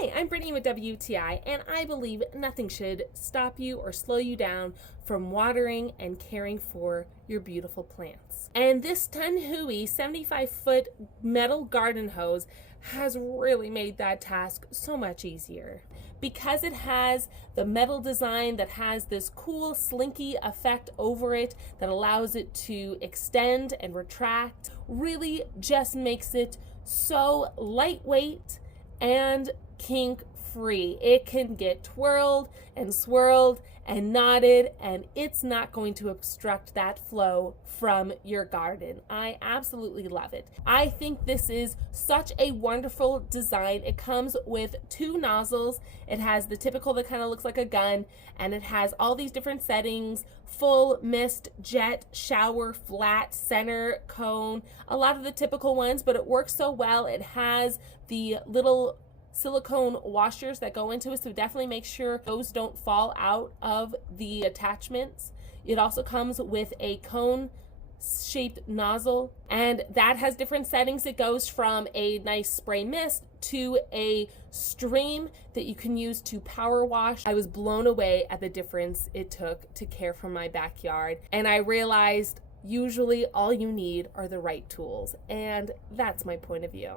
Hi, I'm Brittany with WTI, and I believe nothing should stop you or slow you down from watering and caring for your beautiful plants. And this TUNHUI 75-foot metal garden hose has really made that task so much easier. Because it has the metal design that has this cool slinky effect over it that allows it to extend and retract, really just makes it so lightweight and kink free. It can get twirled and swirled and knotted, and it's not going to obstruct that flow from your garden. I absolutely love it. I think this is such a wonderful design. It comes with 2 nozzles. It has the typical that kind of looks like a gun, and it has all these different settings: full, mist, jet, shower, flat, center, cone, a lot of the typical ones, but it works so well. It has the little silicone washers that go into it, so definitely make sure those don't fall out of the attachments. It also comes with a cone shaped nozzle, and that has different settings. It goes from a nice spray mist to a stream that you can use to power wash. I was blown away at the difference it took to care for my backyard, and I realized usually all you need are the right tools, and that's my point of view.